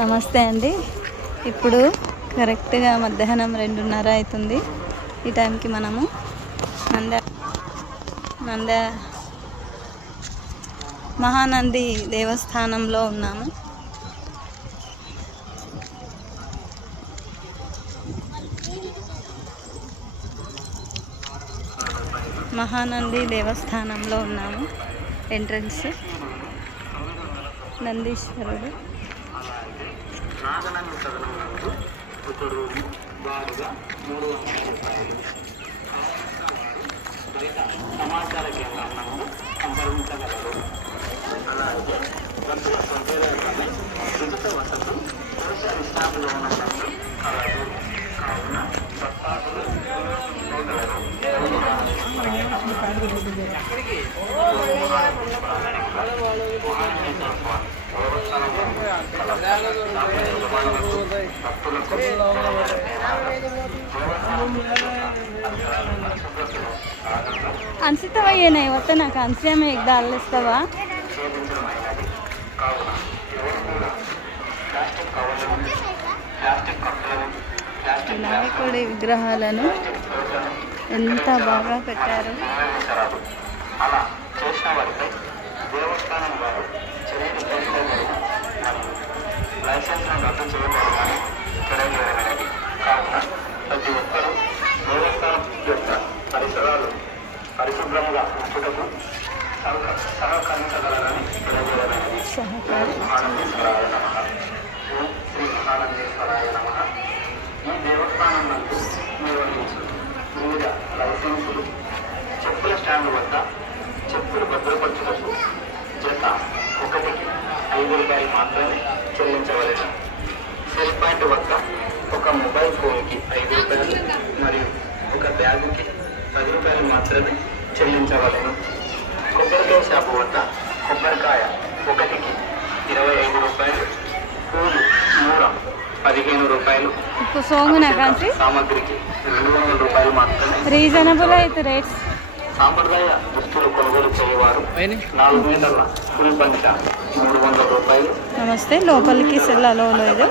నమస్తే అండి. ఇప్పుడు కరెక్ట్గా మధ్యాహ్నం 2:30 అవుతుంది. ఈ టైంకి మనము మహానంది దేవస్థానంలో ఉన్నాము. మహానంది దేవస్థానంలో ఉన్నాము. ఎంట్రన్స్ నందీశ్వరుడు. నాగనంది సదనంలో ఒక రోజు వారుగా 300 రూపాయలు. బయట సమాచార కేంద్రం నందు సంప్రదించగలరు. అలాగే భక్తుల సౌకర్యాలపై ఉచిత వసతులు పురుష విశ్రాంతిలో ఉన్నప్పుడు కలదు. కావున భక్తాదులు अनसिता ये नहीं होता ना कांसिया में एक डाल लेस्तवा వినాయకుడి విగ్రహాలను ఎంత బాగా పెట్టారు. అలా చేసిన వారిపై దేవస్థానం వారు చర్యలు తీసుకోబడిన మరియు లైసెన్స్ రద్దు చేయబడాలని తెలియజేయబడినది. కావున ప్రతి ఒక్కరూ దేవస్థానం యొక్క పరిసరాలు పరిశుభ్రంగా ఉంచుటకు సహకరించగలరని తెలియజేయబడినది. మహానందేశ్వరాయ నమః. ఓం శ్రీ మహానందేశ్వరాయ నమః. ఈ దేవస్థానం నందు నిర్వహించు వివిధ లైసెన్సులు చెప్పుల స్టాండ్ వద్ద చెప్పులు భద్రపరచుటకు జత ఒకటికి 5 రూపాయలు మాత్రమే చెల్లించవలెను. సెల్ పాయింట్ వద్ద ఒక మొబైల్ ఫోన్కి 5 రూపాయలు మరియు ఒక బ్యాగుకి 10 రూపాయలు మాత్రమే చెల్లించవలెను. కొబ్బరికాయ షాపు వద్ద కొబ్బరికాయ ఒకటికి 25 రూపాయలు, పూలు మూర 15 రూపాయలు, సామగ్రికి 200 రూపాయలు మాత్రమే రీజనబుల్ అయితే రేట్స్. సాంప్రదాయ దుస్తులు కొనుగోలు చేయవారు 4 మీటర్ల ఫుల్ పంచ 300 రూపాయలు. నమస్తే. లోపలికి సెల్ అలో లేదు.